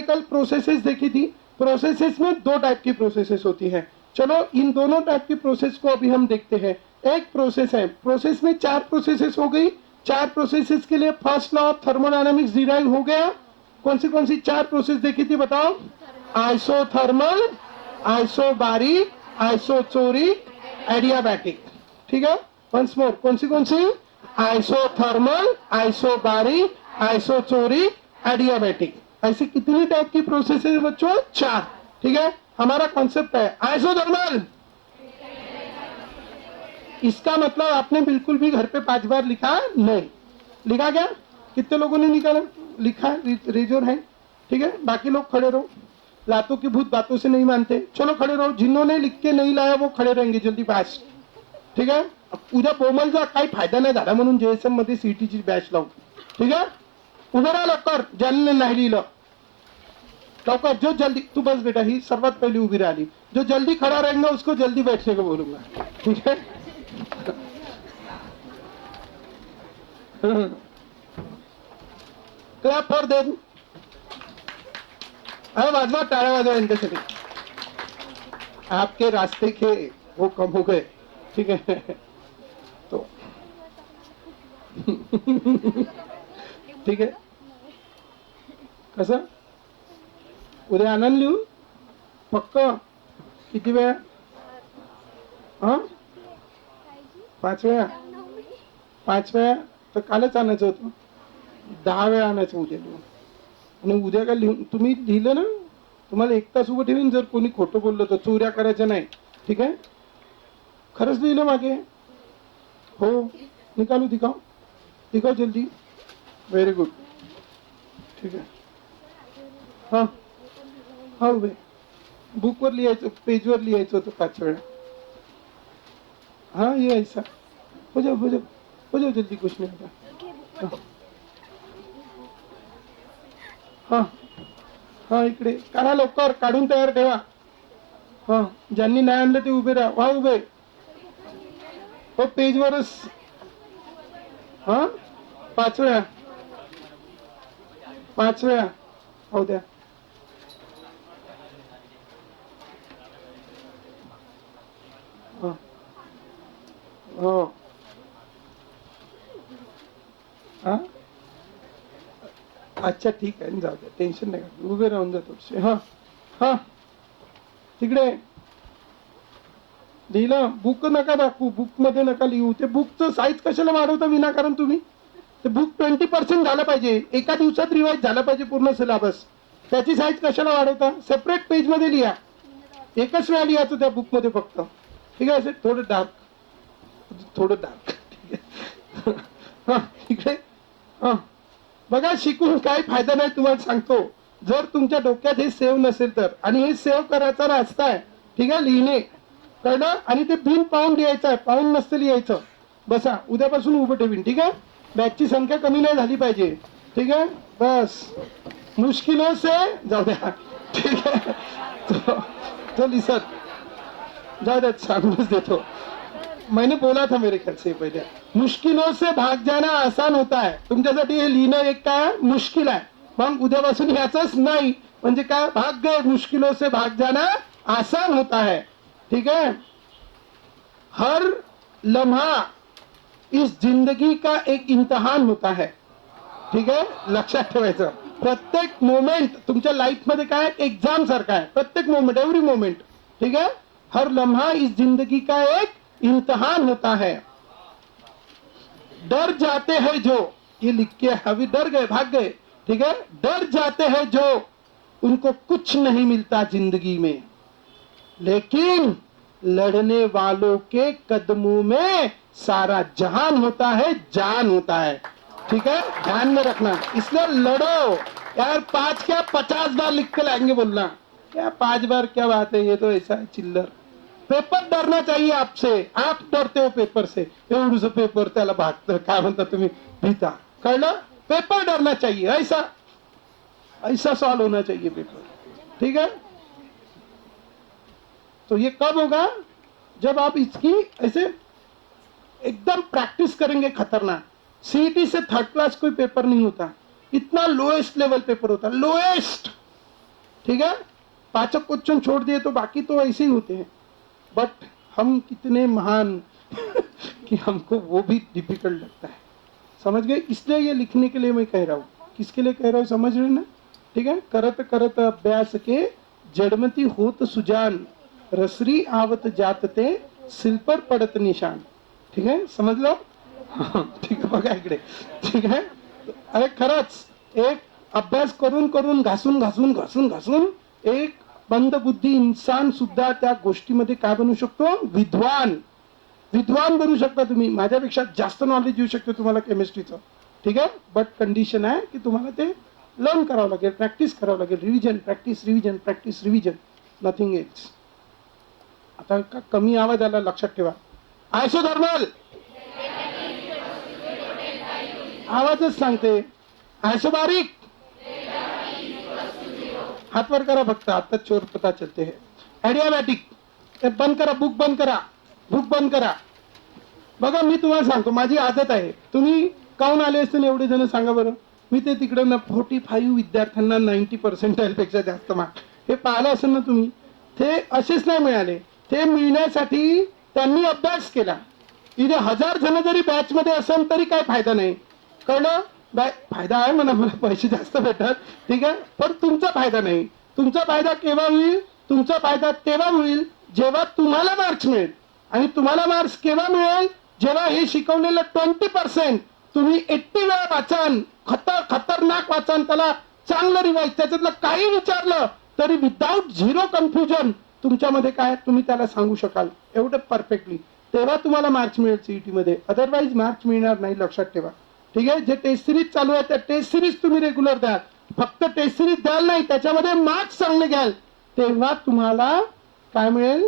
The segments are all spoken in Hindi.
हमने कल प्रोसेसेस देखी थी। प्रोसेसेस में दो टाइप की प्रोसेसेस होती हैं। चलो इन दोनों टाइप की प्रोसेस को अभी हम देखते हैं। एक प्रोसेस है, प्रोसेस में चार प्रोसेसेस हो गई। चार प्रोसेसेस के लिए first law of thermodynamics derive हो गया। कौन सी चार प्रोसेस देखी थी बताओ? Isothermal, isobaric, isochoric, adiabatic. ठीक है, वंस मोर, कौन सी? Isothermal, isobaric, isochoric, adiabatic. ऐसी कितनी टाइप की प्रोसेस है बच्चों? चार। ठीक है, हमारा कॉन्सेप्ट है आइसोथर्मल। इसका मतलब आपने बिल्कुल भी घर पे 5 बार लिखा नहीं। लिखा क्या? कितने लोगों ने निकाला लिखा? रेजोर है। ठीक है, बाकी लोग खड़े रहो। लातों की भूत बातों से नहीं मानते। चलो खड़े रहो, जिन्होंने लिख के नहीं लाया वो खड़े रहेंगे जल्दी पास। ठीक आहे, उद्या बोमलचा काही फायदा नाही झाला म्हणून जेएसएम मध्ये सीईटीची बॅच लावू. ठीक आहे, उभं राहा लवकर, ज्यांनी नाही लिहिलं लवकर. जो जल्दी, तू बस बेटा, ही सर्वात पहिली उभी राहिली. जो जल्दी खड़ा रहेगा उसको जल्दी बैठने को बोलूंगा. ठीक है, क्लॅप फॉर देम. अरे वाजवा, टाळ्या वाजवा यांच्यासाठी. आपके रास्ते के वो कम हो गए. ठीक है, तो ठीक आहे, कसं उद्या आनंद लिहू पक्क. किती वेळा? हा, 5 वेळा. 5 वेळा तर कालच आणायचं होतं. 10 वेळा आणायचं उद्या लिहून. आणि उद्या काय लिहून तुम्ही लिहिलं ना, तुम्हाला 1 तास उभं ठेवीन जर कोणी खोटं बोललं तर. चोऱ्या करायच्या नाही. ठीक आहे, खरंच लिहिलं मागे. हो, निकालू, दिखाओ जल्दी. Very good. ठीक आहे, हा हा उभे. बुकवर लिहायचं, पेजवर लिहायचं होतं 5 वेळा. हाँ ये ऐसा हो जाओ जल्दी, कुछ नहीं होता. हाँ हाँ, इकडे करा लवकर, काढून तयार ठेवा. हा, ज्यांनी नाही आणलं ते उभे राहा. वा उभे हो, पेजवरच. हा, 5 वेळा. 5 वेळा हो द्या. हो, हा, अच्छा ठीक आहे, जाऊ द्या, टेन्शन नाही. उभे राहून जा थोडेसे. हा हा, तिकडे लिहिलं. बुक नका दाखवू, बुक मध्ये नका लिहू. ते बुकचं साईज कशाला वाढवता विनाकारण तुम्ही? ते बुक 20% झालं पाहिजे. एका दिवसात रिवाइज झालं पाहिजे पूर्ण सिलेबस. त्याची साईज कशाला वाढवता? सेपरेट पेज मध्ये लिहा. एकच वेळा लिहायचं त्या बुक मध्ये फक्त. ठीक आहे, थोडं डार्क. ठीक आहे, हा इकडे. हा बघा, शिकून काही फायदा नाही तुम्हाला सांगतो, जर तुमच्या डोक्यात हे सेव्ह नसेल तर. आणि हे सेव्ह करायचा रास्ता आहे. ठीक आहे, लिहिणे कळलं. आणि ते बिन पाहून लिहायचं आहे, पाहून नसतं लिहायचं. बसा, उद्यापासून उभं ठेवीन. ठीक आहे, बॅचची संख्या कमी नाही झाली पाहिजे. ठीक आहे, बस मुश्किलों से जाऊ द्या. ठीक आहे, तो लिसत जाऊ द्या, सांगूनच देतो. मैंने बोला था मेरे ख्याल से पहले, मुश्किलों से भाग जाना आसान होता है. तुमच्यासाठी हे लिहिणं एक काय मुश्किल आहे. मग उद्यापासून याचंच नाही, म्हणजे काय, भाग गए, मुश्किलों से भाग जाना आसान होता है. ठीक है, हर लम्हा इस जिंदगी का एक इम्तिहान होता है. ठीक आहे, लक्षात ठेवायचं. प्रत्येक मोमेंट तुमच्या लाईफ मध्ये काय एग्जाम सारखा आहे. प्रत्येक मोमेंट, एव्हरी मोमेंट. ठीक है, हर लम्हा इस जिंदगी का एक इम्तिहान होता है. डर जाते हैं जो, ये लिख के अभी डर गए, भाग गए. ठीक है, डर जाते हैं जो, उनको कुछ नहीं मिलता जिंदगी में, लेकिन लड़ने वालों के कदमों में सारा जहान होता है, जान होता है. ठीक है, ध्यान में रखना. इसलिए लड़ो यार. 5 क्या 50 बार लिख के लाएंगे बोलना. क्या 5 बार क्या बात है, ये तो ऐसा है चिल्लर. पेपर डरना चाहिए आपसे. आप डरते हो पेपर से. एवढूस पेपर, त्याला भागतं, काय म्हणता तुम्ही, भीता. कळलं? पेपर डरना चाहिए. ऐसा सॉल्व होना चाहिए पेपर. ठीक है, तो ये कब होगा? जब आप इसकी ऐसे एकदम प्रैक्टिस करेंगे. खतरनाक. सीईटी से 3rd क्लास कोई पेपर नहीं होता. इतना लोएस्ट लेवल पेपर होता है, लोएस्ट. ठीक है, पाचक क्वेश्चन छोड़ दिए तो बाकी तो ऐसे ही होते हैं, बट हम कितने महान कि हमको वो भी डिफिकल्ट लगता है, समझ गए? इसलिए ये लिखने के लिए मैं कह रहा हूँ, किसके लिए कह रहा हूँ समझ रहे ना? ठीक है, करत करत अभ्यास के जडमती होत सुजान, रसरी आवत जात ते सिल पर पडत निशान. ठीक आहे, समजलं? ठीक आहे, बघा इकडे. ठीक आहे, अरे खरंच एक अभ्यास करून करून घासून घासून घासून घासून एक बंद बुद्धी इंसान सुद्धा त्या गोष्टीमध्ये काय बनू शकतो? विद्वान. विद्वान बनू शकता तुम्ही. माझ्यापेक्षा जास्त नॉलेज येऊ शकते तुम्हाला केमिस्ट्रीचं. ठीक आहे, बट कंडिशन आहे की तुम्हाला ते लर्न करावं लागेल, प्रॅक्टिस करावं लागेल, revision, practice, revision, practice, revision, nothing else. आता कमी आवाज आला, लक्षात ठेवा. आयसोथर्मल आवाजच सांगते. आयसोबारिक हात वर करा फक्त, आता चोर पता चलते है. ॲडियाबॅटिक बंद करा, बुक बंद करा, बुक बंद करा. बघा मी तुम्हाला सांगतो, माझी आदत आहे. तुम्ही काऊन आले असते एवढे जण सांगा बरं? मी ते तिकडे ना 45 विद्यार्थ्यांना 90% पेक्षा जास्त मार्क, हे पाहिलं असेल ना तुम्ही. ते असेच नाही मिळाले, ते मिळण्यासाठी त्यांनी अभ्यास केला. इथे 1000 जण जरी बॅच मध्ये असेल तरी काय फायदा नाही, कळलं? फायदा आहे म्हणा, मला पैसे जास्त भेटतात, ठीक आहे, पण तुमचा फायदा नाही. तुमचा फायदा केव्हा होईल? तुमचा फायदा तेव्हा होईल जेव्हा तुम्हाला मार्क्स मिळेल. आणि तुम्हाला मार्क्स केव्हा मिळेल? जेव्हा हे शिकवलेलं 20% तुम्ही 80 वेळा वाचान, खतरनाक वाचान, त्याला चांगलं रिवाईज, त्याच्यातलं काही विचारलं तरी विदाउट झिरो कन्फ्युजन तुमच्यामध्ये काय तुम्ही त्याला सांगू शकाल एवढं परफेक्टली, तेव्हा तुम्हाला मार्क्स मिळेल सीईटी मध्ये. अदरवाईज मार्क्स मिळणार नाही, लक्षात ठेवा. ठीक आहे, जे टेस्ट सिरीज चालू आहे त्या टेस्ट सिरीज तुम्ही रेग्युलर द्याल. फक्त टेस्ट सिरीज द्याल नाही, त्याच्यामध्ये मार्क्स चांगले घ्याल, तेव्हा तुम्हाला काय मिळेल?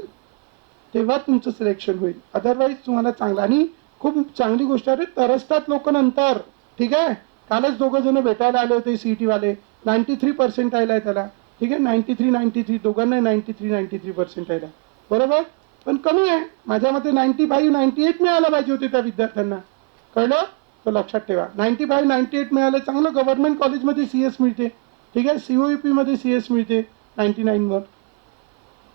तेव्हा तुमचं सिलेक्शन होईल. अदरवाईज तुम्हाला चांगलं. आणि खूप चांगली गोष्ट आहे, तरसतात लोक नंतर. ठीक आहे, कालच दोघं जण भेटायला आले होते सीईटी वाले, 93% आहे त्याला. ठीक आहे, 93 दोघांना 93 आहे, बरोबर, पण कमी आहे. माझ्या मते 95 98 मिळायला पाहिजे होते त्या विद्यार्थ्यांना, कळलं? तर लक्षात ठेवा, 95 98 मिळालं, चांगलं गव्हर्नमेंट कॉलेजमध्ये सीएस मिळते. ठीक आहे, सीओईपी मध्ये सीएस मिळते 99 वर.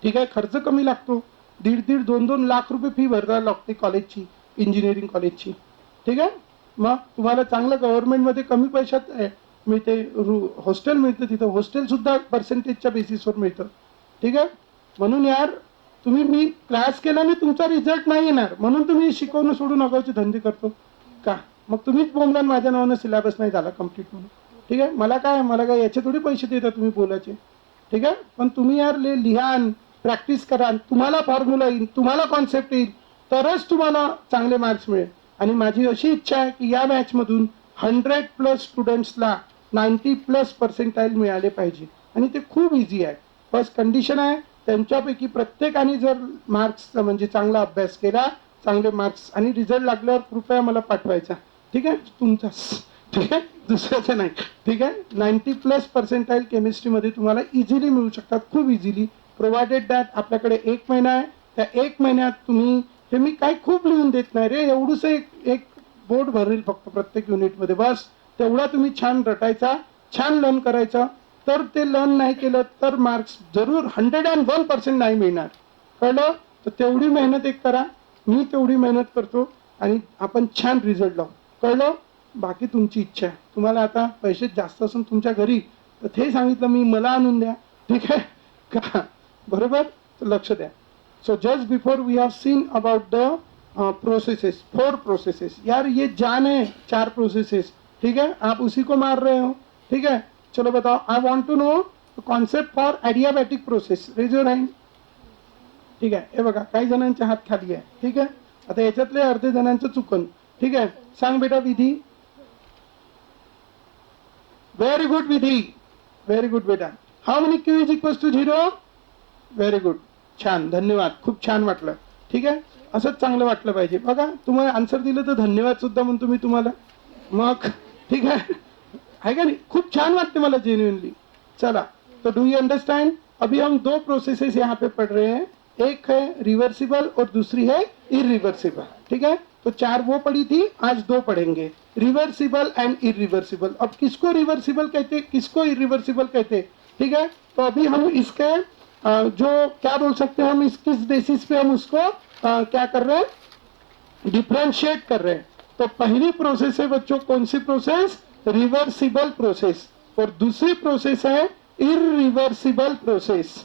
ठीक आहे, खर्च कमी लागतो, 1.5 2 लाख रुपये फी भरायला लागते कॉलेजची, इंजिनिअरिंग कॉलेजची. ठीक आहे, मग तुम्हाला चांगलं गव्हर्नमेंटमध्ये कमी पैशात मिळते, हॉस्टेल मिळतं, तिथं हॉस्टेल सुद्धा पर्सेंटेजच्या बेसिसवर मिळतं. ठीक आहे, म्हणून यार तुम्ही, मी क्लास केल्याने तुमचा रिझल्ट नाही येणार म्हणून तुम्ही शिकवणं सोडून अगावचे धंदे करतो का? मग तुम्हीच बोलला माझ्या नावानं सिलेबस नाही झाला कम्प्लीट म्हणून. ठीक आहे, मला काय याचे थोडी पैसे देता तुम्ही बोलायचे. ठीक आहे, पण तुम्ही यार लिहान, प्रॅक्टिस करा, तुम्हाला फॉर्म्युला येईल, तुम्हाला कॉन्सेप्ट येईल, तरच तुम्हाला चांगले मार्क्स मिळेल. आणि माझी अशी इच्छा आहे की या बॅच मधून 100+ स्टुडंट्सला 90+ मिळाले पाहिजे. आणि ते खूप इझी आहे. बस कंडिशन आहे त्यांच्यापैकी प्रत्येकाने जर मार्क्स म्हणजे चांगला अभ्यास केला, चांगले मार्क्स आणि रिझल्ट लागल्यावर कृपया मला पाठवायचा. ठीक आहे, तुमचाच. ठीक आहे, दुसऱ्याचं नाही. ठीक आहे, 90+ केमिस्ट्रीमध्ये तुम्हाला इझिली मिळू शकतात, खूप इझिली, प्रोव्हायडेड दॅट आपल्याकडे 1 महिना आहे. त्या 1 महिन्यात तुम्ही, हे मी काही खूप लिहून देत नाही रे, एवढंच एक बोर्ड भरेल फक्त प्रत्येक युनिटमध्ये, बस तेवढा तुम्ही छान रटायचा, छान लर्न करायचा. तर ते लर्न नाही केलं तर मार्क्स जरूर 101% नाही मिळणार, कळलं? तर तेवढी मेहनत एक करा, मी तेवढी मेहनत करतो आणि आपण छान रिझल्ट लावू, कळलं? बाकी तुमची इच्छा आहे. तुम्हाला आता पैसे जास्त असून तुमच्या घरी, तर ते सांगितलं मी, मला आणून द्या. ठीक आहे का? बरोबर, तर लक्ष द्या. So just before we have seen about the processes, 4 processes. यार ये जान है 4 प्रोसेसेस. ठीक है, आप उसी को मार रहे हो. ठीक है, चलो बताओ. I want to know concept for adiabatic process. Raise your hand. ठीक आहे, हे बघा काही जणांचे हात खाली आहे. ठीक आहे, आता याच्यातले अर्धे जणांचं चुकन. ठीक आहे, सांग बेटा Vidhi. Very good Vidhi, very good बेटा. How many Q is equals to 0? Very good, छान, धन्यवाद, खूप छान वाटलं. ठीक आहे, असंच चांगलं वाटलं पाहिजे. बघा तुम्हाला आन्सर दिलं तर धन्यवाद सुद्धा म्हणतो मी तुम्हाला. मग ठीक आहे का नहीं? खूप छान वाटते मला जेन्युइनली. चला, तो डू यू अंडरस्टैंड? अभी हम 2 प्रोसेसेस यहाँ पे पढ़ रहे हैं, एक है रिवर्सिबल और दूसरी है इरिवर्सिबल. ठीक है, तो 4 वो पढ़ी थी, आज 2 पढ़ेंगे, रिवर्सिबल एंड इरिवर्सिबल. अब किसको रिवर्सिबल कहते, किसको इरिवर्सिबल कहते? ठीक है, तो अभी हम इसके जो क्या बोल सकते हैं, हम इस किस बेसिस पे हम उसको क्या कर रहे हैं, डिफ्रेंशिएट कर रहे हैं। तो पहली प्रोसेस है बच्चों कौन सी प्रोसेस, रिवर्सिबल प्रोसेस, और दूसरी प्रोसेस है इरिवर्सिबल प्रोसेस।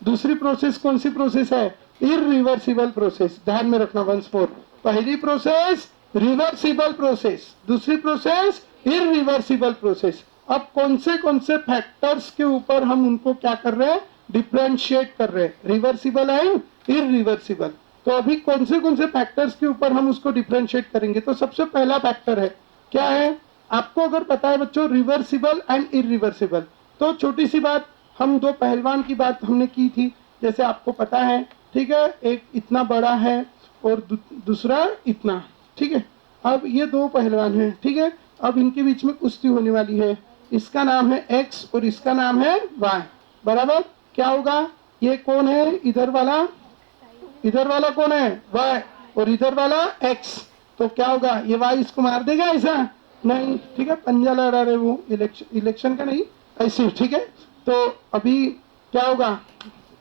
दूसरी प्रोसेस कौन सी प्रोसेस है, इरिवर्सिबल प्रोसेस। ध्यान में रखना वंस मोर, पहली प्रोसेस रिवर्सिबल प्रोसेस, दूसरी प्रोसेस इरिवर्सिबल प्रोसेस। अब कौन से फैक्टर्स के ऊपर हम उनको क्या कर रहे हैं, डिफ्रेंशिएट कर रहे हैं, रिवर्सिबल एंड इरिवर्सिबल। तो अभी कौन से फैक्टर्स के ऊपर हम उसको डिफ्रेंशिएट करेंगे। तो सबसे पहला फैक्टर है क्या है, आपको अगर पता है बच्चों रिवर्सिबल एंड इरिवर्सिबल, तो छोटी सी बात, हम दो पहलवान की बात हमने की थी, जैसे आपको पता है, ठीक है, एक इतना बड़ा है और दूसरा इतना, ठीक है। अब ये दो पहलवान हैं, ठीक है, अब इनके बीच में कुश्ती होने वाली है, इसका नाम है एक्स और इसका नाम है वाई, बराबर। क्या होगा, ये कौन है, इधर वाला कौन है, वाई, और इधर वाला एक्स। तो क्या होगा, ये वाई इसको मार देगा, ऐसा नहीं, ठीक है, पंजा लड़ा रहे वो, इलेक्शन का नहीं, ऐसे, ठीक है। तो अभी क्या होगा,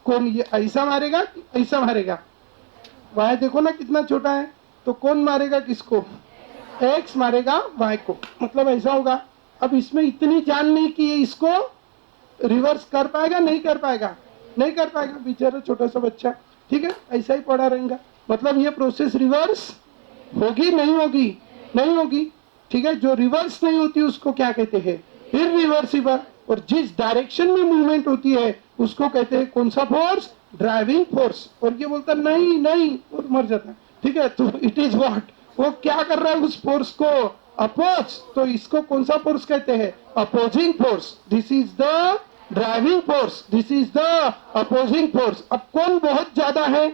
कौन ये ऐसा मारेगा ऐसा मारेगा, वाई देखो ना कितना छोटा है, तो कौन मारेगा किसको, एक्स मारेगा वाई को, मतलब ऐसा होगा। अब इसमें इतनी जान नहीं कि ये इसको रिवर्स कर पाएगा, नहीं कर पाएगा, नहीं कर पाएगा, बेचारा छोटा सा बच्चा, ठीक है, ऐसा ही पड़ा रहेगा। मतलब ये प्रोसेस रिवर्स होगी नहीं होगी, नहीं होगी, ठीक है। जो रिवर्स नहीं होती उसको क्या कहते हैं, इरिवर्सिबल। और जिस डायरेक्शन में मूवमेंट होती है उसको कहते हैं कौन सा फोर्स, ड्राइविंग फोर्स। और ये बोलता नहीं नहीं और मर जाता है, ठीक है। तो इट इज व्हाट, वो क्या कर रहा है उस फोर्स को, अपोज। तो इसको कौन सा फोर्स कहते हैं, opposing force. This is the driving force, this is the opposing force. अब कौन बहुत ज्यादा है,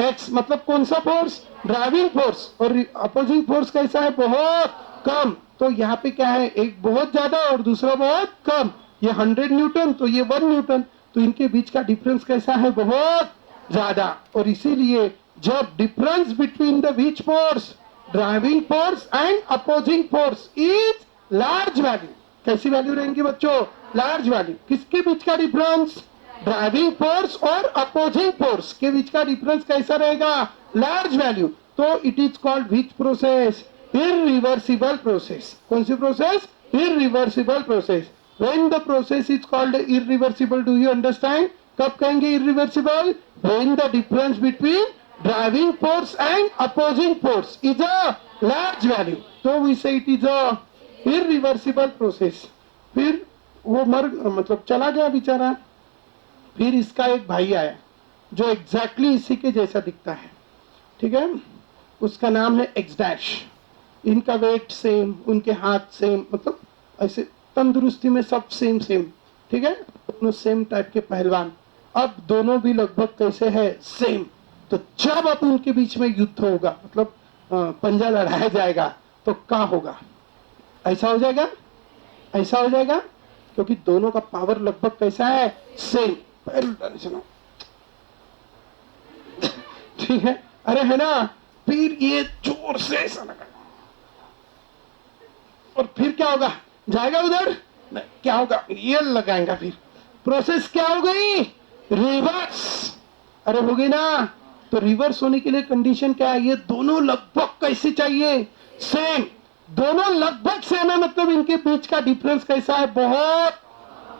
एक्स, मतलब कौन सा फोर्स, ड्राइविंग फोर्स, और अपोजिंग फोर्स कैसा है, बहुत कम। तो यहाँ पे क्या है, एक बहुत ज्यादा और दूसरा बहुत कम, ये 100 न्यूटन तो ये 1 न्यूटन, तो इनके बीच का डिफरेंस कैसा है, बहुत ज्यादा। और इसीलिए जब difference between the which force, driving force and opposing force is large value, कैसी वैल्यू रहेंगी बच्चों, लार्ज वैल्यू। किसके बीच का डिफरेंस, ड्राइविंग फोर्स और अपोजिंग फोर्स के बीच का डिफरेंस कैसा रहेगा, लार्ज वैल्यू। तो it is called which process, irreversible process. कौन सी process, irreversible process. When the process is called irreversible, do you understand, कब कहेंगे irreversible, when the difference between driving force and opposing force is a large value, तो वी से it is a irreversible process. फिर वो मतलब चला गया बेचारा। फिर इसका एक भाई आया जो एग्जैक्टली इसी के जैसा दिखता है, ठीक है, उसका नाम है एक्स डैश। इनका वेट सेम, उनके हाथ सेम, मतलब ऐसे तंदुरुस्ती में सब सेम सेम, ठीक है, दोनों सेम टाइप के पहलवान। अब दोनों भी लगभग कैसे है, सेम। तो जब अब उनके बीच में युद्ध होगा, मतलब पंजा लड़ाया जाएगा, तो क्या होगा, ऐसा हो जाएगा, ऐसा हो जाएगा, क्योंकि दोनों का पावर लगभग कैसा है, सेम। ठीक है, अरे है ना, फिर ये जोर से ऐसा लगा, और फिर क्या होगा, जाएगा उधर, क्या होगा, ये लगाएगा, फिर प्रोसेस क्या हो गई, रिवर्स। अरे हो गई ना। तो रिवर्स होने के लिए कंडीशन क्या है, ये दोनों लगभग कैसे चाहिए, सेम, दोनों लगभग सेम है, मतलब इनके बीच का डिफरेंस कैसा है, बहुत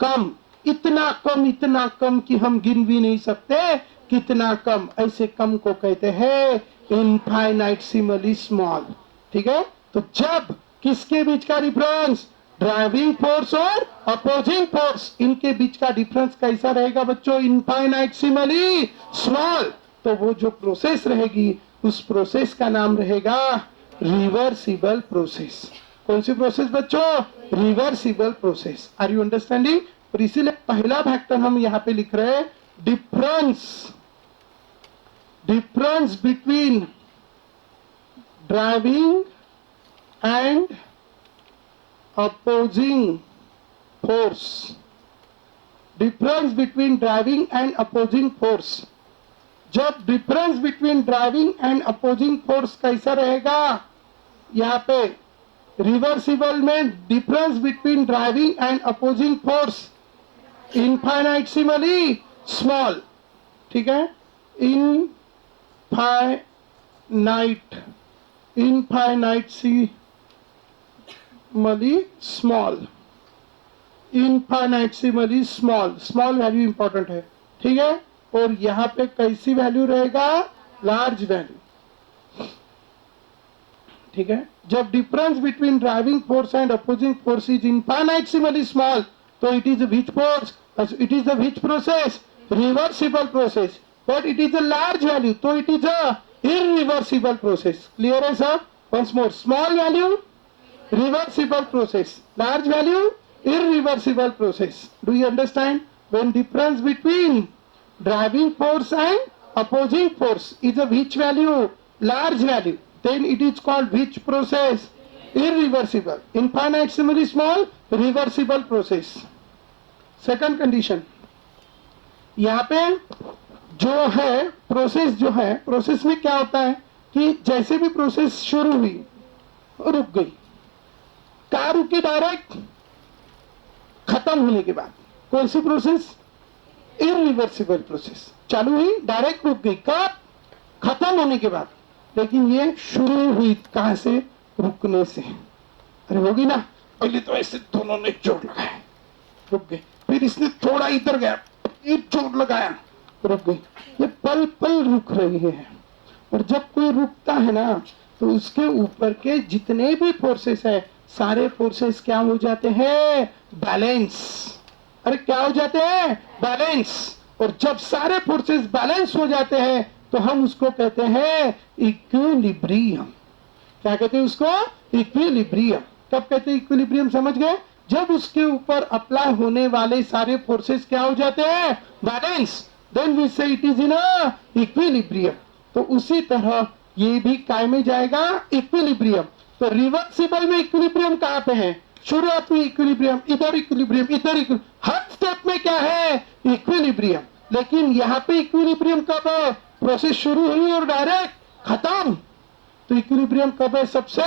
कम, इतना कम कि हम गिन भी नहीं सकते कितना कम। ऐसे कम को कहते हैं इनफाइनाइटसिमली स्मॉल, ठीक है। तो जब किसके बीच का डिफरेंस, ड्राइविंग फोर्स और अपोजिंग फोर्स, इनके बीच का डिफरेंस कैसा रहेगा बच्चों, इनफाइनाइटसिमली स्मॉल, तो वो जो प्रोसेस रहेगी उस प्रोसेस का नाम रहेगा रिवर्सिबल प्रोसेस। कौन सी प्रोसेस बच्चों, reversible process. Are you understanding. और इसीलिए पहला फैक्टर हम यहां पे लिख रहे हैं, difference between driving and opposing force, difference between driving and opposing force. जब difference between driving and opposing force कैसा रहेगा, यहाँ पे रिवर्सिबल में difference between driving and opposing force infinitesimally small, ठीक है, infinitesimally small, infinitesimally small, small value important है, ठीक है। और यहाँ पे कैसी वैल्यू रहेगा, लार्ज वैल्यू, ठीक है। जब difference between driving force and opposing force is infinitesimally small, तो it is which force, it is the which process, reversible process, but it is a large value, तो it is a irreversible process. Clear है सब? Once more, small value reversible process, large value irreversible process. Do you understand? When difference between driving force and opposing force is a which value, large value, then it is called which process, irreversible. Infinitesimally small, reversible process. Second condition, यहाँ पे जो है प्रोसेस, जो है प्रोसेस में क्या होता है कि जैसे भी प्रोसेस शुरू हुई रुक गई, कार रुकी डायरेक्ट खत्म होने के बाद, कौन सी प्रोसेस, इररिवर्सिबल प्रोसेस, चालू हुई डायरेक्ट रुक गई, कब, खत्म होने के बाद। लेकिन ये शुरू हुई कहां से, रुकने से, अरे होगी ना, पहले तो ऐसे दोनों ने जोर लगाया रुक गए, फिर इसने थोड़ा इधर गया, एक जोर लगाया रुक गई, ये पल पल रुक रही है। और जब कोई रुकता है ना, तो उसके ऊपर के जितने भी फोर्सेस है, सारे फोर्सेस क्या हो जाते हैं, बैलेंस। अरे क्या हो जाते हैं, बैलेंस। और जब सारे फोर्सेस बैलेंस हो जाते हैं, तो हम उसको कहते हैं इक्विलिब्रियम। क्या कहते हैं उसको, इक्विलिब्रियम। कब कहते हैं इक्विलिब्रियम, समझ गए, जब उसके ऊपर अप्लाई होने वाले सारे फोर्सेस क्या हो जाते हैं, बैलेंस, देन वी से इट इज इन इक्विलिब्रियम। तो उसी तरह ये भी काय में जाएगा, इक्विलिब्रियम। तो रिवर्सिबल में इक्विलिब्रियम कहाँ पे है, शुरुआत में इक्विलिब्रियम, इधर इक्विलिब्रियम, इधर हर स्टेप में क्या है, इक्विलिब्रियम। लेकिन यहाँ पे इक्विलिब्रियम कब है, प्रोसेस शुरू हुई और डायरेक्ट खत्म। तो इक्विलिब्रियम कब है सबसे,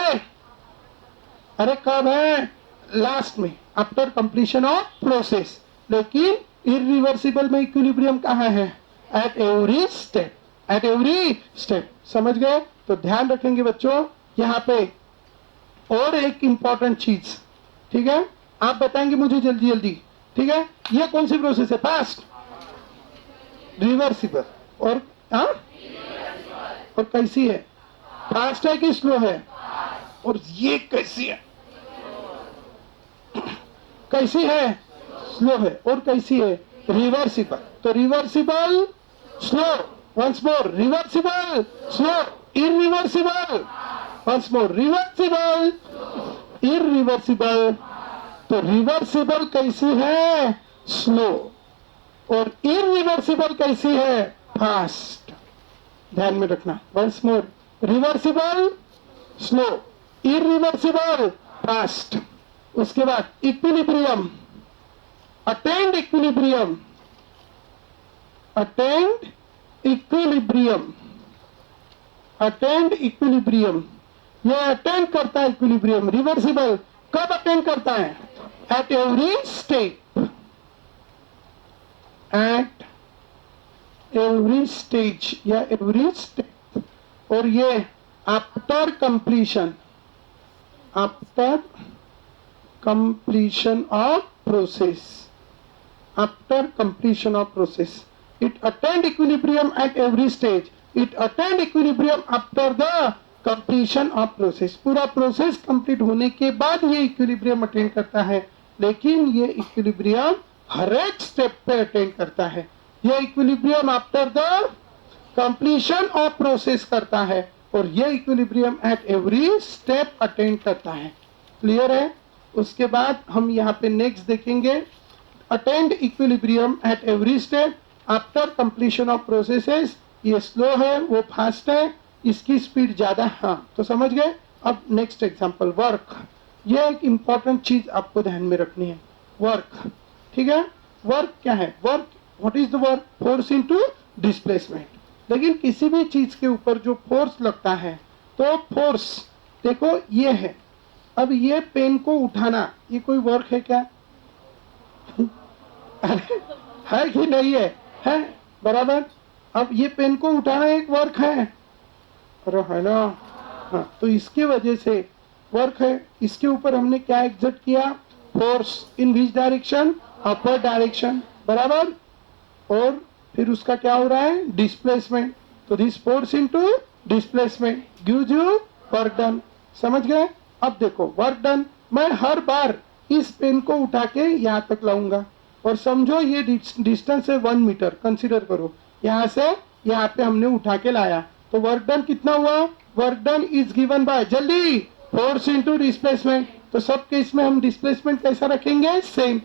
अरे कब है, लास्ट में, आफ्टर कंप्लीशन ऑफ प्रोसेस। लेकिन इररिवर्सिबल में इक्विलिब्रियम कहाँ है, at every step, at every step. समझ गए? तो ध्यान रखेंगे बच्चों यहाँ पे। और एक इंपॉर्टेंट चीज, ठीक है, आप बताएंगे मुझे जल्दी जल्दी, ठीक है, ये कौन सी प्रोसेस है, फास्ट, रिवर्सिबल, और हाँ, और कैसी है, फास्ट है कि स्लो है, और ये कैसी है, कैसी है, स्लो है, और कैसी है, रिवर्सिबल। तो reversible, slow, once more, reversible, slow, irreversible, once more, reversible, irreversible. तो रिवर्सिबल कैसी है, स्लो, और इररिवर्सिबल कैसी है, फास्ट। ध्यान में रखना, once more, reversible, slow, irreversible, fast. उसके बाद equilibrium, attend equilibrium, attend equilibrium, attend equilibrium. ये अटेंड करता है इक्विलिब्रियम। रिवर्सिबल कब अटेंड करता है, at every step, at every stage या एवरी स्टेप। और ये after completion, after completion of process, after completion of process it attained equilibrium at every stage, it attained equilibrium after the completion of process। पूरा प्रोसेस कंप्लीट होने के बाद ये इक्विलिब्रियम अटेंड करता है। लेकिन ये इक्विलिब्रियम हर एक स्टेप पे अटेंड करता है। ये equilibrium after the completion of process करता है, और ये equilibrium at every step attend करता है। क्लियर है? उसके बाद हम यहाँ पे नेक्स्ट देखेंगे, attend equilibrium at every step after completion of processes. ये स्लो है, वो फास्ट है, इसकी स्पीड ज्यादा। हाँ, तो समझ गए। अब नेक्स्ट एग्जांपल, वर्क। ये एक इंपॉर्टेंट चीज आपको ध्यान में रखनी है, वर्क, ठीक है। वर्क क्या है, work, what is the work, force into displacement. लेकिन किसी भी चीज के ऊपर जो फोर्स लगता है, तो फोर्स देखो ये है। अब ये पेन को उठाना, ये कोई वर्क है क्या, अरे, है कि नहीं है बराबर। अब ये पेन को उठाना एक वर्क है, अरे है ना। हाँ, तो इसके वजह से वर्क है। इसके ऊपर हमने क्या एग्जर्ट किया, force in which direction, upper direction, बराबर। और फिर उसका क्या हो रहा है, डिस्प्लेसमेंट। तो this force into displacement gives you work done. समझ गए। अब देखो वर्क डन, मैं हर बार इस पेन को उठा के यहाँ तक लाऊंगा और समझो ये डिस्टेंस है 1 मीटर, कंसीडर करो। यहाँ से यहाँ पे हमने उठा के लाया, तो वर्क डन कितना हुआ, work done is given by, जल्दी, फोर्स इनटू डिस्प्लेसमेंट। तो सब केस में हम डिस्प्लेसमेंट कैसा रखेंगे, सेम।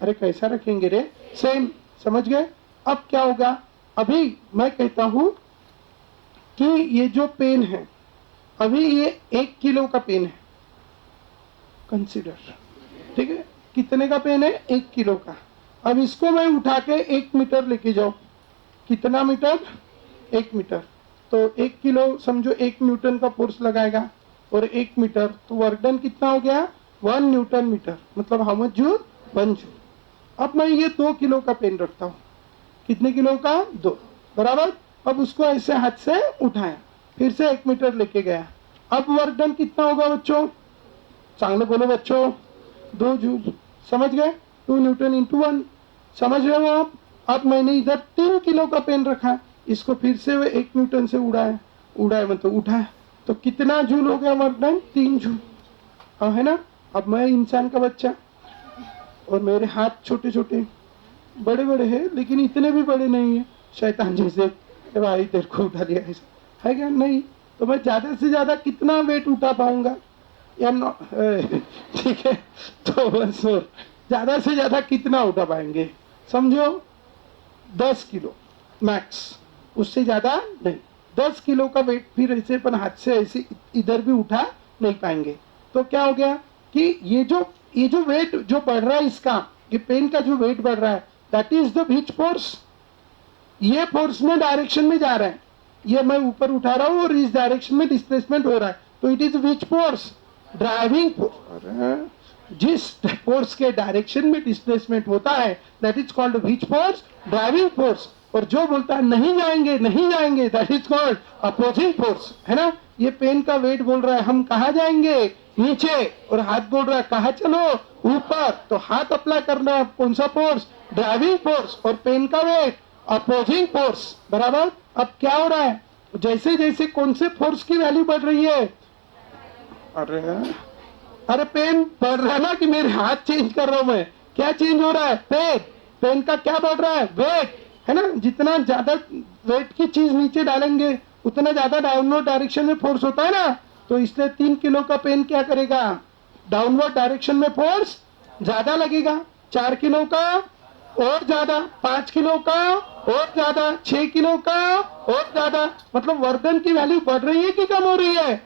अरे कैसा रखेंगे रे, सेम। समझ गए। अब क्या होगा, अभी मैं कहता हूं कि ये जो पेन है, अभी ये 1 किलो का पेन है, कंसीडर, ठीक है। कितने का पेन है, 1 किलो का। अब इसको मैं उठा के 1 मीटर लेके जाऊं, कितना मीटर, 1 मीटर। तो 1 किलो समझो 1 न्यूटन का फोर्स लगाएगा, और 1 मीटर, तो वर्क डन कितना हो गया, 1 न्यूटन मीटर, मतलब हाउ मच जूल, 1 जूल। अब मैं ये 2 किलो का पेन रखता हूँ, कितने किलो का, 2, बराबर। अब उसको ऐसे हाथ से उठाया, फिर से 1 मीटर लेके गया। अब वर्क डन कितना होगा बच्चों, चांगले बोलो बच्चों, 2 जूल। समझ गए, 2 न्यूटन इंटू 1। समझ रहे हो आप। अब मैंने इधर 3 किलो का पेन रखा, इसको फिर से 1 न्यूटन से उड़ाया मतलब उठाया, तो कितना जूल हो गया वर्क डन, 3 जूल। हाँ है ना। अब मैं इंसान का बच्चा और मेरे हाथ छोटे छोटे, बड़े बड़े हैं लेकिन इतने भी बड़े नहीं है, शैतान जैसे, भाई तेरे को उठा लिया ऐसा है क्या, नहीं। तो मैं ज्यादा से ज्यादा कितना वेट उठा पाऊंगा, या ठीक है। तो बस और ज्यादा से ज्यादा कितना उठा पाएंगे, समझो 10 किलो मैक्स, उससे ज्यादा नहीं। 10 किलो का वेट फिर ऐसे अपन हाथ से ऐसे इधर भी उठा नहीं पाएंगे। तो क्या हो गया कि ये जो वेट जो बढ़ रहा है इसका, ये पेन का जो वेट बढ़ रहा है, that is the which force, ये फोर्स में डायरेक्शन में जा रहा है, ये मैं ऊपर उठा रहा हूँ और इस डायरेक्शन में डिस्प्लेसमेंट हो रहा है, तो it is which force, driving force. जिस फोर्स के डायरेक्शन में डिस्प्लेसमेंट होता है that is called which force, driving force. और जो बोलता है नहीं जाएंगे नहीं जाएंगे, that is called opposing force, है ना। ये पेन का वेट बोल रहा है हम कहा जाएंगे, नीचे, और हाथ बोल रहा है कहा चलो, ऊपर। तो हाथ अप्लाई करना है कौन सा फोर्स, ड्राइविंग फोर्स, और पेन का वेट अपोजिंग फोर्स, बराबर। अब क्या हो रहा है, जैसे जैसे कौन से फोर्स की वैल्यू बढ़ रही है, अरे पेन बढ़ रहा है ना, कि मेरे हाथ चेंज कर रहा हूं मैं, क्या चेंज हो रहा है, पेन का क्या बढ़ रहा है, वेट, है ना। जितना ज्यादा वेट की चीज नीचे डालेंगे उतना ज्यादा डाउनवर्ड डायरेक्शन में फोर्स होता है ना। तो इसलिए 3 किलो का पेन क्या करेगा, डाउनवर्ड डायरेक्शन में फोर्स ज्यादा लगेगा। 4 किलो का और ज्यादा, 5 किलो का और ज्यादा, 6 किलो का और ज्यादा, मतलब वर्धन की वैल्यू बढ़ रही है कि कम हो रही है,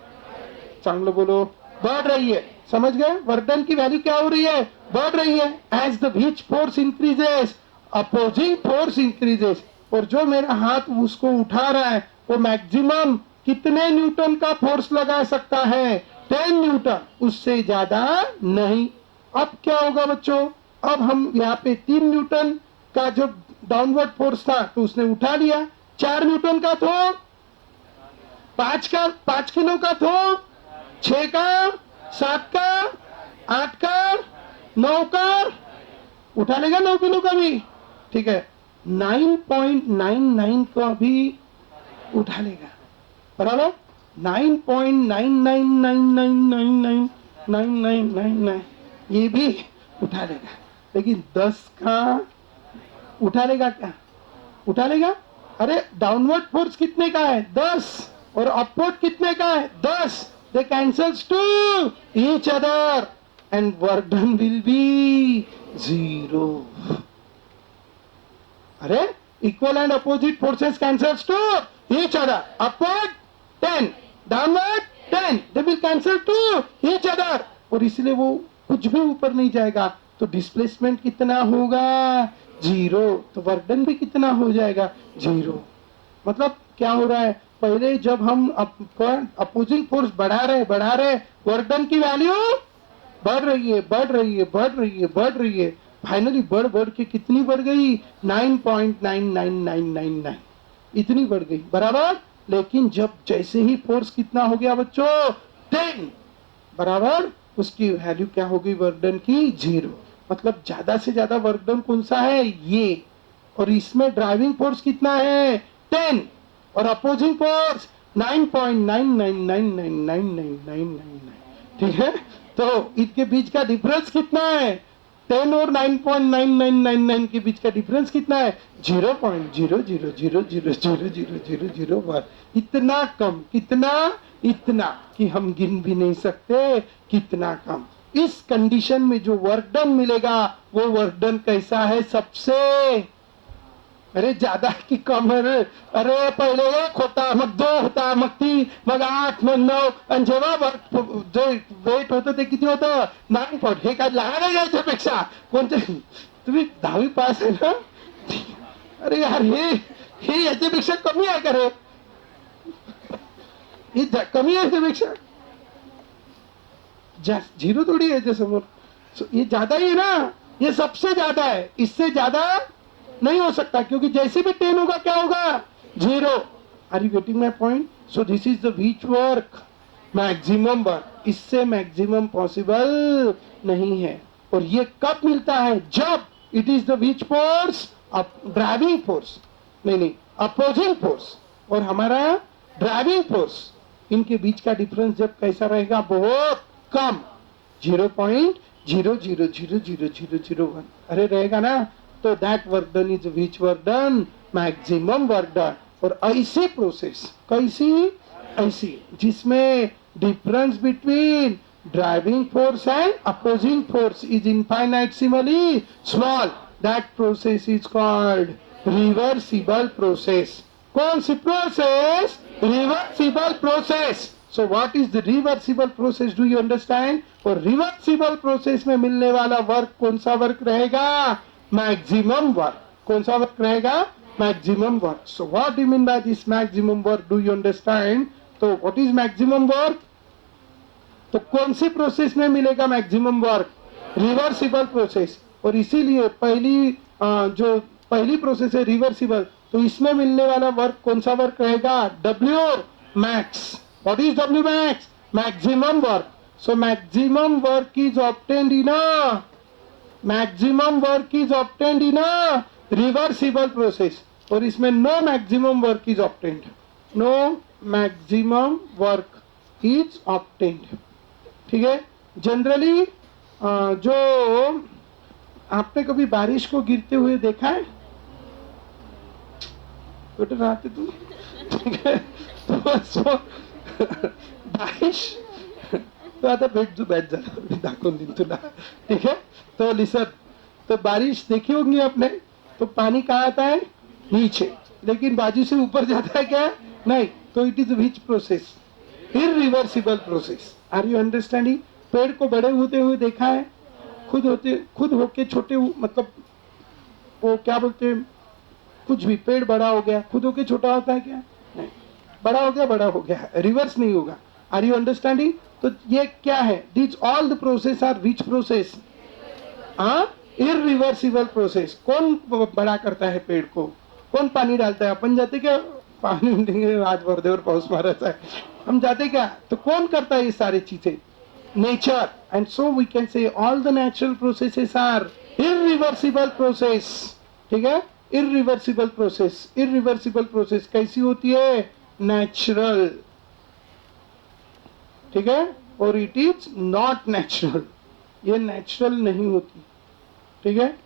चांगलो बोलो, बढ़ रही है। समझ गए, वर्धन की वैल्यू क्या हो रही है, बढ़ रही है। As the which force increases, opposing force increases. और जो मेरा हाथ उसको उठा रहा है वो मैक्सिमम कितने न्यूटन का फोर्स लगा सकता है, 10 न्यूटन, उससे ज्यादा नहीं। अब क्या होगा बच्चों, अब हम यहाँ पे 3 न्यूटन का जो डाउनवर्ड फोर्स था तो उसने उठा लिया, 4 न्यूटन का थो, 5 किलो का थो, 6 का, 7 का, 8 का, 9 का, उठा लेगा 9 किलो का भी, ठीक है। 9.99 का भी उठा लेगा, बराबर। 9.9999999999 ये भी उठा लेगा, लेकिन 10 का उठा लेगा क्या, उठा लेगा। अरे डाउनवर्ड फोर्स कितने का है, 10, और अपवर्ड कितने का है, 10। They cancels to each other and work done will be 0। अरे equal and opposite forces cancels to each other, upward 10, downward 10, they will cancel to each other, और इसलिए वो कुछ भी ऊपर नहीं जाएगा। तो डिस्प्लेसमेंट कितना होगा, 0। तो वर्क डन भी कितना हो जाएगा, 0। मतलब क्या हो रहा है, पहले जब हम अपोजिंग फोर्स बढ़ा रहे, वर्क डन की वैल्यू बढ़ रही है, बढ़ रही है, बढ़ रही है, बढ़ रही है। फाइनली बढ़ के कितनी बढ़ गई, 9.99999 इतनी बढ़ गई, बराबर। लेकिन जब जैसे ही फोर्स कितना हो गया बच्चों, 10, बराबर, उसकी वैल्यू क्या हो गई वर्क डन की, 0। मतलब ज्यादा से ज्यादा वर्क डन कौन सा है, ये। और इसमें ड्राइविंग फोर्स कितना है, 10, और अपोजिंग फोर्स 9.9999999, ठीक है। तो इनके बीच का डिफरेंस कितना है, 10 और 9.99999 के बीच का डिफरेंस कितना है, 0.0000000001। इतना कम, कितना, इतना कि हम गिन भी नहीं सकते, कितना कम। इस कंडीशन में जो वर्क डन मिलेगा वो वर्क डन कैसा है, सबसे, अरे ज्यादा की कम है रे। अरे पहिले 1 होता, मग 2 होता, मग 3, मग 8, मग 9, आणि जेव्हा जो वेट होतं ते किती होतं, 9 पॉइंट। हे काय लहान आहे याच्यापेक्षा, कोणते, तुम्ही 10वी पास आहे ना, अरे यार हे याच्यापेक्षा कमी आहे का रे, हे कमी आहे याच्यापेक्षा, जीरो थोड़ी है याच्या समोर, ये ज्यादा ही है ना, ये सबसे ज्यादा है, इससे ज्यादा नहीं हो सकता, क्योंकि जैसे भी 10 होगा क्या होगा, 0। Are you getting my point. So this is the which work, maximum work, इससे मैक्सिमम पॉसिबल नहीं है। और ये कब मिलता है, जब it is the which force, driving force, नहीं, अपोजिंग फोर्स और हमारा ड्राइविंग फोर्स, इनके बीच का डिफरेंस जब कैसा रहेगा, बहुत कम, 0.00000001, अरे रहेगा ना, तो that work done is which work done, maximum work done. और ऐसी प्रोसेस, कैसी, ऐसी जिसमें difference between driving force and opposing force is infinitesimally small, that process is called reversible process. कौन सी process, reversible process. So what is the reversible process, do you understand? और रिवर्सिबल प्रोसेस में मिलने वाला वर्क कौन सा वर्क रहेगा, मैक्सिमम वर्क। कौन सा वर्क रहेगा, maximum work. So what do you mean by this maximum work, do you understand. तो व्हाट इज मैक्सिमम वर्क, तो कौन सी प्रोसेस में मिलेगा मैक्सिमम वर्क, रिवर्सिबल प्रोसेस। और इसीलिए जो पहली प्रोसेस है रिवर्सिबल, तो इसमें मिलने वाला वर्क कौन सा वर्क रहेगा, W max. What is W max? Maximum work. So maximum work is obtained in a reversible process. और इसमें no maximum work is obtained. No maximum work is obtained. ठीक है। जनरली जो आपने कभी बारिश को गिरते हुए देखा है, बेटा राहते तुम, ठीक है। तो बारिश, तो आता भेट झाला, मी दाखवून देईन तुला, ठीक है। तो लिसन, तो बारिश देखी होंगी आपने, तो पानी कहाँ आता है, नीचे, लेकिन बाजू से ऊपर जाता है क्या, नहीं। तो it is which process, irreversible process. Are you understanding. पेड़ को बड़े होते हुए देखा है, खुद होके छोटे, मतलब वो क्या बोलते हैं, कुछ भी पेड़ बड़ा हो गया, खुद होके छोटा होता है क्या, नहीं, बड़ा हो गया, रिवर्स नहीं होगा। Are you understanding. तो ये क्या है, this all the process are which process, irreversible process. कौन बड़ा करता है पेड़ को, कौन पानी डालता है, अपन जाते क्या पानी देंगे, आज वर्धेवर पाऊस मारायचा है, हम जाते क्या, तो कौन करता है ये सारी चीजें, nature. And so we can say all the natural processes are irreversible process, ठीक है। इररिवर्सिबल प्रोसेस कैसी होती है, नेचुरल, ठीक है। और इट इज नॉट नेचुरल, ये नेचुरल नहीं होती, ठीक है,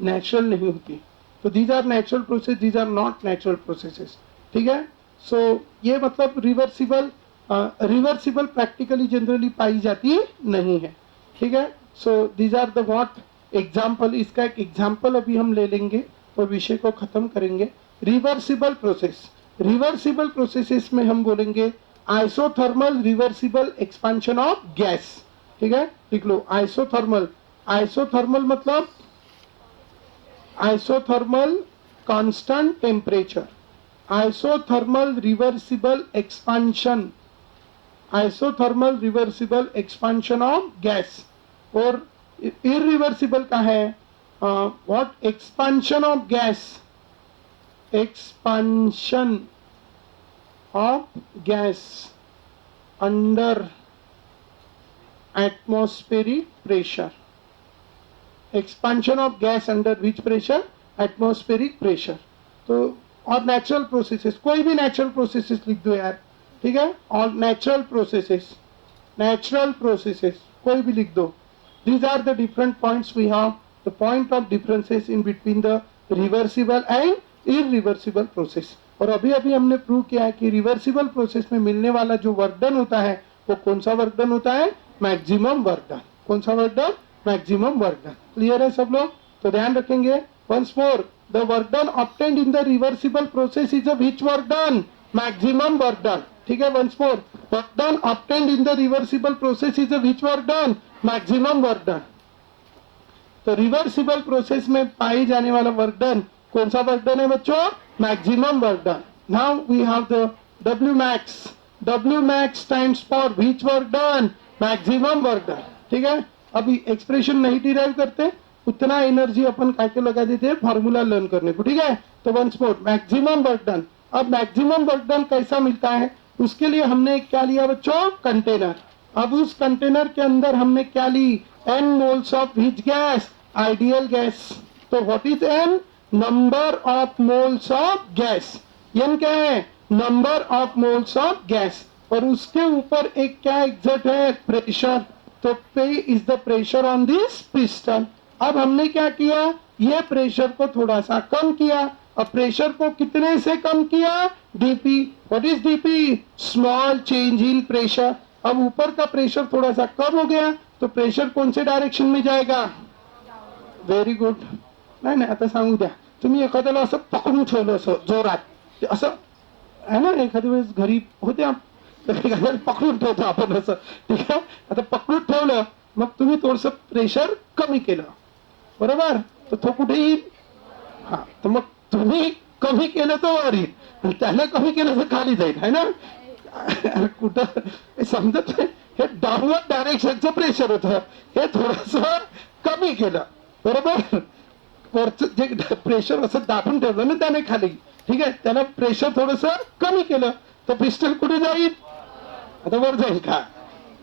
नेचुरल नहीं होती। तो these are natural process, these are not natural processes, ठीक है। सो ये मतलब रिवर्सिबल प्रैक्टिकली जनरली पाई जाती नहीं है, ठीक है। So these are the what example, इसका एक एग्जाम्पल अभी हम ले लेंगे और विषय को खत्म करेंगे। रिवर्सिबल प्रोसेसेस में हम बोलेंगे isothermal reversible expansion of gas, ठीक है। लिख लो आइसोथर्मल मतलब isothermal constant temperature, isothermal reversible expansion of gas. और इरिवर्सिबल का है what expansion of gas, expansion of gas under atmospheric pressure, expansion of gas under which pressure, atmospheric pressure. तो और नेचुरल प्रोसेसेस, कोई भी नेचुरल प्रोसेसेस लिख दो यार, ठीक है, और नेचुरल प्रोसेसेस, नेचुरल प्रोसेसेस कोई भी लिख दो। These are the different points we have, the point of differences in between the reversible and irreversible process। और अभी अभी हमने प्रूव किया है कि रिवर्सिबल प्रोसेस में मिलने वाला जो वर्क डन होता है वो कौन सा वर्क डन होता है, मैक्सिमम वर्क डन। कौन सा work done, maximum work done. Clear है सब लोग? तो ध्यान रखेंगे। Once more, the work done obtained in the reversible process is a which work done, maximum work done. ठीक है, once more, work done obtained in the reversible process is a which work done, maximum work done. तो रिवर्सिबल प्रोसेस में पाई जाने वाला वर्क डन कौन सा वर्क डन है बच्चों, maximum work done. Now we have the W max, W max times for which work done, maximum work done. ठीक है, अभी एक्सप्रेशन नहीं डिराइव करते, उतना एनर्जी अपन काके लगा देते हैं फॉर्मूला लर्न करने को। ठीक है, तो once more, maximum work done. अब मैक्सिमम वर्क डन कैसा मिलता है, उसके लिए हमने क्या लिया बच्चों, कंटेनर। अब उस कंटेनर के अंदर हमने क्या ली, n moles of which gas, ideal gas. तो what is n, number of moles of gas. n क्या है, number of moles of gas. और उसके ऊपर एक क्या एग्जर्ट है, प्रेशर। तो P is the pressure on this piston. अब हमने क्या किया, ये प्रेशर को थोड़ा सा कम किया। अब प्रेशर को कितने से कम किया, dp। What is dp, small change in pressure. अब ऊपर का प्रेशर थोड़ा सा कम हो गया, तो प्रेशर कौन से डायरेक्शन में जाएगा, व्हेरी गुड। नाही नाही, आता सांगू द्या, तुम्ही एखाद्याला असं पकडून ठेवलं असं जोरात, ते असं आहे ना, एखाद्या वेळेस घरी होते एखाद्याला पकडून ठेवतो आपण असं, ठीक आहे, आता पकडून ठेवलं, मग तुम्ही थोडस प्रेशर कमी केलं, बरोबर, तर तो कुठे येईल, हा, तर मग तुम्ही कमी केलं तर वर येईल, आणि त्याला कमी केलं तर खाली जाईल, है ना। कुठं समजत नाही, हे डाऊनवर्ड डायरेक्शनचं प्रेशर होतं, हे थोडस कमी केलं, बरोबर, वरचं जे प्रेशर असं दाबून ठेवलं ना त्याने खाली, ठीक आहे, त्याला प्रेशर थोडस कमी केलं, तर पिस्टल कुठे जाईल, आता वर जाईल का,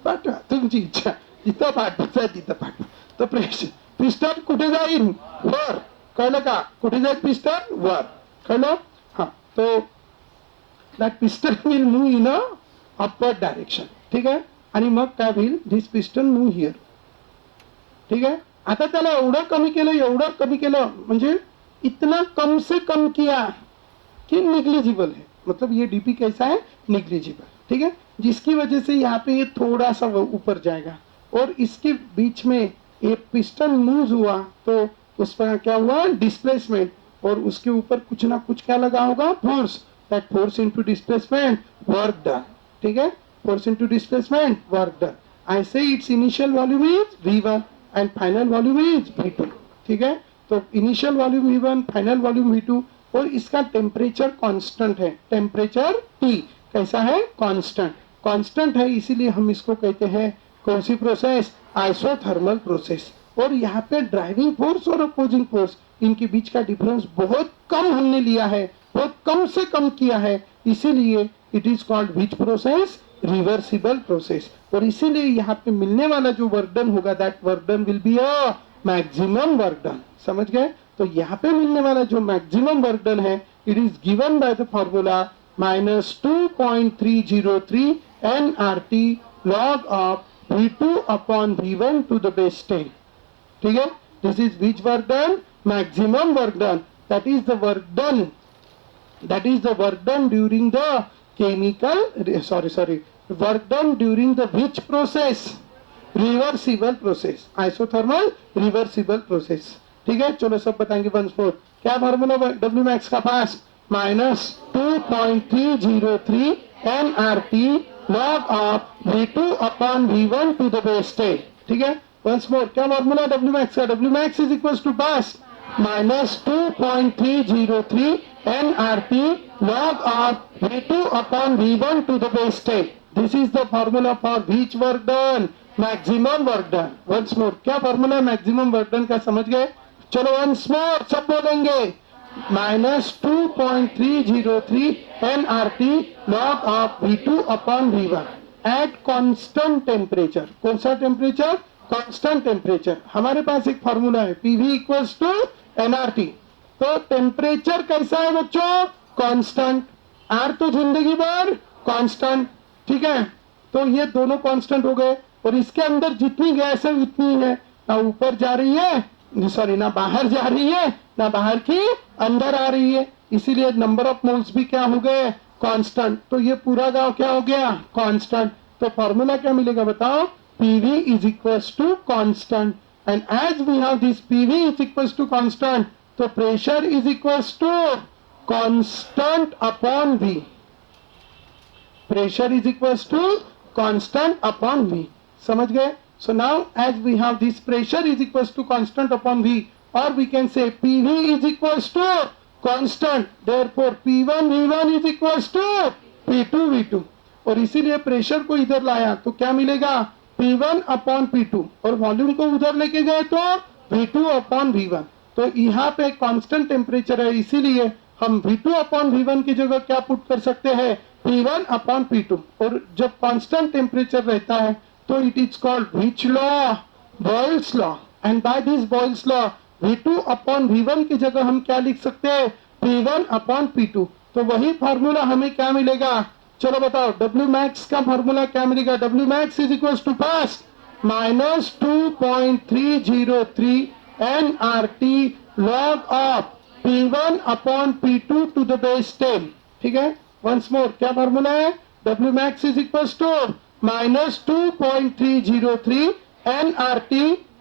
पाठवा तुमची इच्छा, जिथं पाठवायचं तिथं पाठवा। तर प्रेशर पिस्टल कुठे जाईल, वर, कळलं का, कुठे जाईल पिस्टल, वर, कळलं, हा। तो that piston will move in a upward direction, ठीक आहे, आणि मग काय होईल, this piston move here, ठीक है। आता त्याला एवढं कमी केलं, एवढं कमी केलं, म्हणजे इतना कम से कम किया कि निग्लिजिबल है, मतलब ये डीपी कैसा है, निग्लिजिबल, ठीक है, जिसकी वजह से यहाँ पे ये थोड़ा सा ऊपर जाएगा, और इसके बीच में ये पिस्टन मूव हुआ तो उस पर क्या हुआ, डिस्प्लेसमेंट, और उसके ऊपर कुछ ना कुछ क्या लगा होगा, force, that force into displacement, work done, ठीक है, force into displacement, work done। I say its initial volume is V1 and final volume is V2, ठीक है, तो initial volume V1, final volume V2, और इसका टेम्परेचर कांस्टेंट है, टेम्परेचर T कैसा है, कांस्टेंट, कांस्टेंट है, इसीलिए हम इसको कहते हैं कौन सी प्रोसेस, आइसोथर्मल प्रोसेस। और यहाँ पे ड्राइविंग फोर्स और अपोजिंग फोर्स, इनके बीच का डिफरेंस बहुत कम हमने लिया है, बहुत कम से कम किया है, इसीलिए it is called which process, reversible process. और इसीलिए यहाँ पे मिलने वाला जो वर्क डन होगा, that work done will be a maximum work done. समझ गए? तो यहाँ पे मिलने वाला जो मैक्सिमम वर्क डन है, it is given by the formula -2.303 nRT log of V2 upon V1 to the base 10, ठीक है, this is which work done, maximum work done, that is the work done, that is the work done during the chemical, work done during the which process, reversible process, isothermal reversible process, ठीक है। चलो सब बताएंगे वंस मोर, क्या फॉर्मूला डब्ल्यू मैक्स का पास, -2.303 nRT log of V2 upon V1 to the base 10, ठीक है। वंस मोर, क्या फॉर्मूला डब्ल्यू मैक्स का, W max is equal to pass -2.303 nRT log of V2 upon V1 to the base 10. This is the formula for which work done, maximum work done. Once more, क्या फॉर्मूला है मैक्सिमम वर्क डन का, समझ गए? चलो वंस मोर सब बोलेंगे, -2.303 nRT log of V2 upon V1 at constant temperature। कौन सा टेम्परेचर? Constant temperature. हमारे पास एक फॉर्मूला है PV इक्वल्स टू nRT। तो टेम्परेचर कैसा है बच्चों? कांस्टेंट। R तो जिंदगी भर कांस्टेंट, ठीक है? तो ये दोनों कांस्टेंट हो गए, और इसके अंदर जितनी गैस है उतनी है, ना ऊपर जा रही है, सॉरी ना बाहर जा रही है, ना बाहर की अंदर आ रही है, इसीलिए नंबर ऑफ मोल्स भी क्या हो गए? कांस्टेंट। तो ये पूरा गांव क्या हो गया? कांस्टेंट। तो फॉर्मूला क्या मिलेगा बताओ? PV is equals to constant, and as we have this PV is equals to constant, तो pressure is equals to constant upon V। pressure is equals to constant upon V। समझ गए? So now as we have this pressure is equals to constant upon V, or we can say PV is equals to constant, therefore P1 V1 is equals to P2 V2। और इसीलिए प्रेशर को इधर लाया तो क्या मिलेगा? P1 अपॉन P2, और वॉल्यूम को उधर लेके गए तो V2 अपॉन V1। तो यहाँ पे कांस्टेंट टेम्परेचर है, इसीलिए हम V2 अपॉन V1 की जगह क्या पुट कर सकते हैं? P1 upon P2। और जब कांस्टेंट टेम्परेचर रहता है तो it is called which law? Boyle's law. And by this Boyle's law V2 upon V1 की जगह हम क्या लिख सकते हैं? P1 upon P2। तो वही फॉर्मूला हमें क्या मिलेगा? चलो बताओ, W मैक्स का फॉर्मूला क्या मिलेगा? W max is equal to first -2.303 nRT log of P1 upon P2 to the base 10। ठीक है, वंस मोर क्या फॉर्मूला है? W max is equal to -2.303 nRT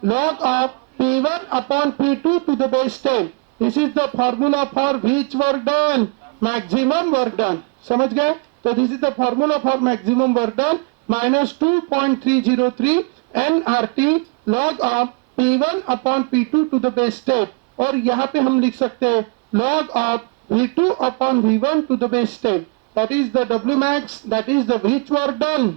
log of P1 upon P2 to the base 10। This is the formula for which work done? Maximum work done। समझ गए? तो this is the formula for maximum work done, -2.303 nRT log of P1 upon P2 to the base 10। और यहाँ पे हम लिख सकते हैं log of V2 upon V1 to the base 10। That is the W max, that is the which work done?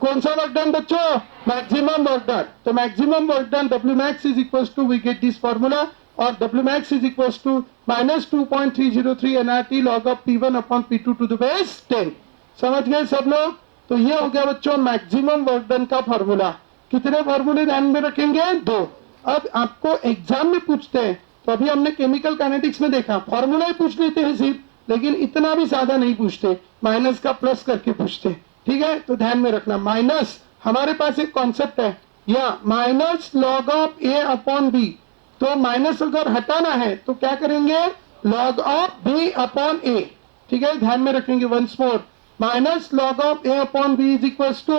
कौन सा वर्क डन बच्चों? Maximum work done. तो maximum work done W max is equals to, we get this formula, और W max is equals to -2.303 nRT log of P1 upon P2 to the base 10। समझ गए सब लोग? तो ये हो गया बच्चों मैक्सिमम वर्क डन का फॉर्मूला। कितने फॉर्मूले ध्यान में रखेंगे? 2। अब आपको एग्जाम में पूछते हैं, तो अभी हमने केमिकल काइनेटिक्स में देखा फॉर्मूला ही पूछ लेते हैं सिर्फ, लेकिन इतना भी ज्यादा नहीं पूछते, माइनस का प्लस करके पूछते। ठीक है, तो ध्यान में रखना। माइनस, हमारे पास एक कॉन्सेप्ट है या minus log of A upon B. तो माइनस अगर हटाना है तो क्या करेंगे? Log of B upon A. ठीक है, ध्यान में रखेंगे। Once more, minus log of A upon B is equal to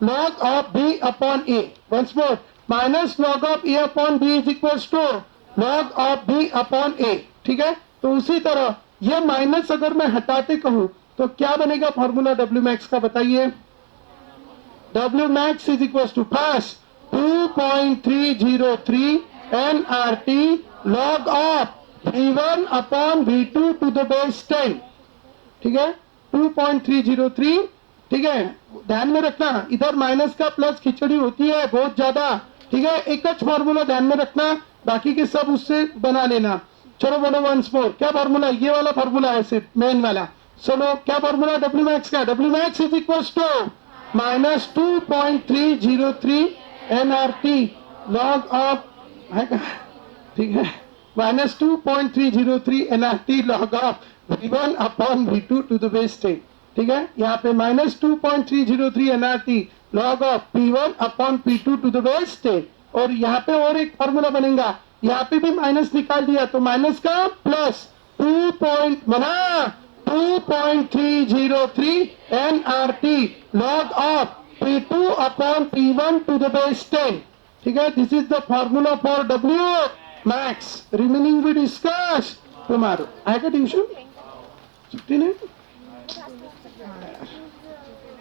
log of B upon A. Once more, minus log of A upon B is equal to log of B upon A. ठीक है, तो उसी तरह ये माइनस अगर मैं हटाते कहूं तो क्या बनेगा फॉर्मूला W मैक्स का? बताइए। W max is equal to first 2.303 nRT log of V1 upon V2 to the base 10। ठीक है, 2.303। ठीक है, ध्यान में रखना, इधर माइनस का प्लस खिचड़ी होती है बहुत ज्यादा। ठीक है, एक ही फॉर्मूला ध्यान में रखना, बाकी के सब उससे बना लेना। चलो बोलो वंस मोर, क्या फॉर्मूला? ये वाला फॉर्मूला है सिर्फ मेन वाला। चलो क्या फॉर्मूला W मैक्स का? W max is equal to -2.303 nRT log of, ठीक है, -2.303 nRT log of V1 upon V2 to the base 10। ठीक है, यहाँ पे -2.303 nRT log of P1 upon P2 to the base 10। और यहाँ पे और एक फॉर्मूला बनेगा, यहाँ पे भी माइनस निकाल दिया तो माइनस का plus 2.303 nRT log of P2 upon P1 to the base 10। ठीक है, this is the formula for W max. Remaining we discuss tomorrow. आएगा ट्यूशन? छुट्टी नहीं?